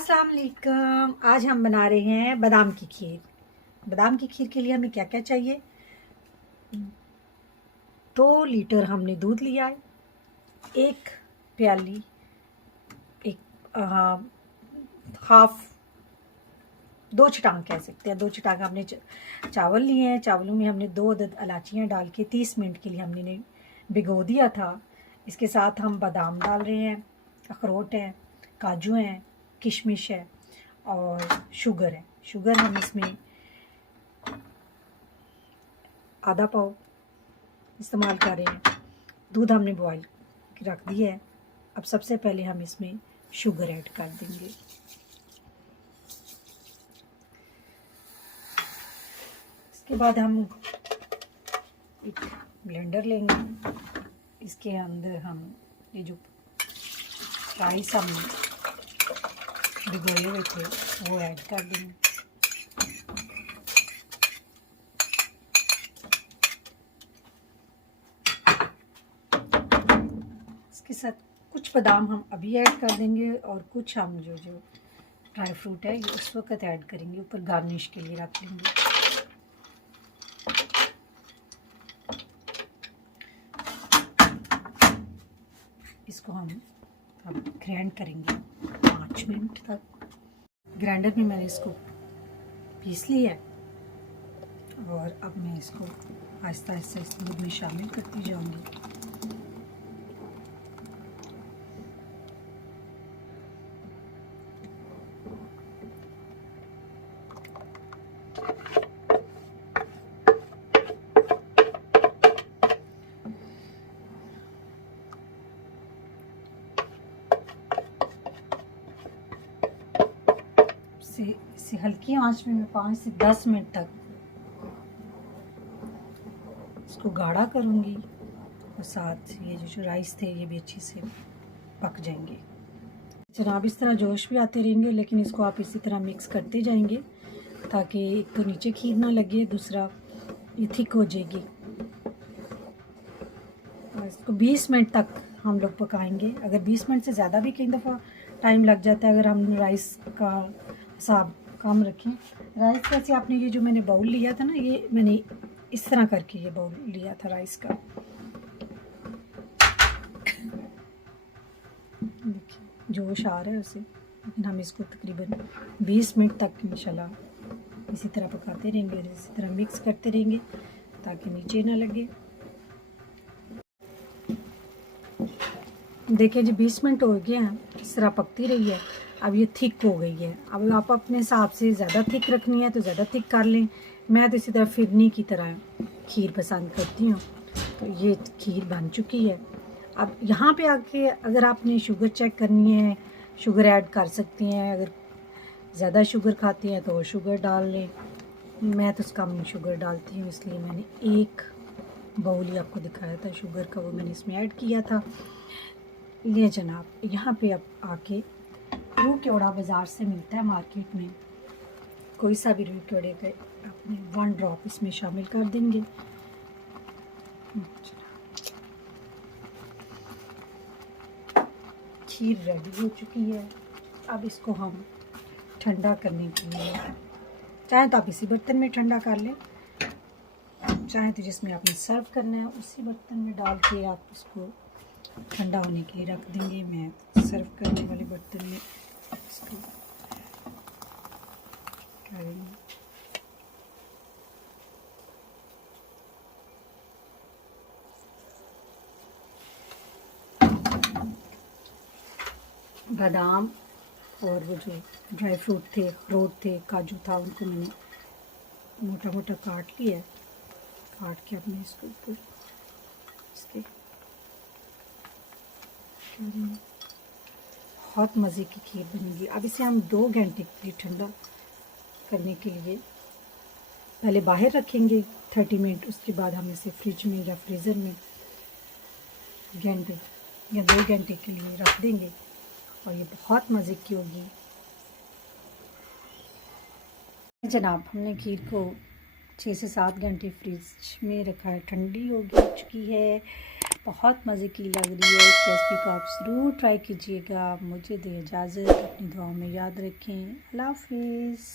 अस्सलाम वालेकुम। आज हम बना रहे हैं बादाम की खीर। बादाम की खीर के लिए हमें क्या क्या चाहिए। 2 लीटर हमने दूध लिया है। एक प्याली एक हाफ 2 छटांग कह सकते हैं, 2 छटांग हमने चावल लिए हैं। चावलों में हमने 2 अदद इलायचियाँ डाल के 30 मिनट के लिए हमने भिगो दिया था। इसके साथ हम बादाम डाल रहे हैं, अखरोट हैं, काजू हैं, किशमिश है और शुगर है। शुगर हम इसमें आधा पाव इस्तेमाल कर रहे हैं। दूध हमने बॉईल रख दिया है। अब सबसे पहले हम इसमें शुगर ऐड कर देंगे। इसके बाद हम एक ब्लेंडर लेंगे। इसके अंदर हम ये जो राइस हम भिगोए हुए थे वो ऐड कर देंगे। इसके साथ कुछ बादाम हम अभी ऐड कर देंगे और कुछ हम जो ड्राई फ्रूट है ये उस वक्त ऐड करेंगे, ऊपर गार्निश के लिए रख लेंगे। इसको हम अब ग्राइंड करेंगे 5 मिनट तक। ग्राइंडर में मैंने इसको पीस लिया है और अब मैं इसको आहिस्ता आहिस्ता इस दूध में शामिल करती जाऊंगी। इसे हल्की आंच में मैं 5 से 10 मिनट तक इसको गाढ़ा करूंगी और साथ ये जो राइस थे ये भी अच्छे से पक जाएंगे। जनाब इस तरह जोश भी आते रहेंगे, लेकिन इसको आप इसी तरह मिक्स करते जाएंगे ताकि एक तो नीचे खीर ना लगे, दूसरा ये थिक हो जाएगी। और इसको 20 मिनट तक हम लोग पकाएंगे। अगर 20 मिनट से ज़्यादा भी कई दफ़ा टाइम लग जाता है अगर हम राइस का हिसाब कम रखें। राइस वैसे आपने ये जो मैंने बाउल लिया था ना, ये मैंने इस तरह करके ये बाउल लिया था राइस का। देखिए जोश आ रहा है उसे, लेकिन हम इसको तकरीबन 20 मिनट तक इंशाल्लाह इसी तरह पकाते रहेंगे और इसी तरह मिक्स करते रहेंगे ताकि नीचे ना लगे। देखिए जी 20 मिनट हो गए हैं, इस तरह पकती रही है। अब ये थिक हो गई है। अब आप अपने हिसाब से ज़्यादा थिक रखनी है तो ज़्यादा थिक कर लें। मैं तो इसी तरह फिरनी की तरह खीर पसंद करती हूँ। तो ये खीर बन चुकी है। अब यहाँ पे आके अगर आपने शुगर चेक करनी है, शुगर ऐड कर सकती हैं। अगर ज़्यादा शुगर खाती हैं तो शुगर डाल लें। मैं तो कम शुगर डालती हूँ, इसलिए मैंने 1 बाउल ही आपको दिखाया था शुगर का, वो मैंने इसमें ऐड किया था। ये जनाब यहाँ पे अब आके रूह केवड़ा बाज़ार से मिलता है मार्केट में, कोई सा भी रूह केवड़े का अपने 1 ड्रॉप इसमें शामिल कर देंगे। खीर रेडी हो चुकी है। अब इसको हम ठंडा करने के लिए, चाहे तो आप इसी बर्तन में ठंडा कर लें, चाहे तो जिसमें आपने सर्व करना है उसी बर्तन में डाल के आप उसको ठंडा होने के लिए रख देंगे। मैं सर्व करने वाले बर्तन में इसको करेंगे। बादाम और वो जो ड्राई फ्रूट थे, अखरोट थे, काजू था, उनको मैंने मोटा मोटा काट लिया है। काट के अपने इसके ऊपर इसके बहुत मज़े की खीर बनेगी। अब इसे हम 2 घंटे के लिए ठंडा करने के लिए पहले बाहर रखेंगे 30 मिनट। उसके बाद हम इसे फ्रिज में या फ्रीज़र में घंटे या 2 घंटे के लिए रख देंगे और ये बहुत मज़े की होगी। जनाब हमने खीर को 6 से 7 घंटे फ्रिज में रखा है, ठंडी हो चुकी है। बहुत मज़े की लग रही है। इस रेसिपी को आप ज़रूर ट्राई कीजिएगा। मुझे दें इजाज़त, अपनी दुआओं में याद रखें। अल्लाह हाफ़िज़।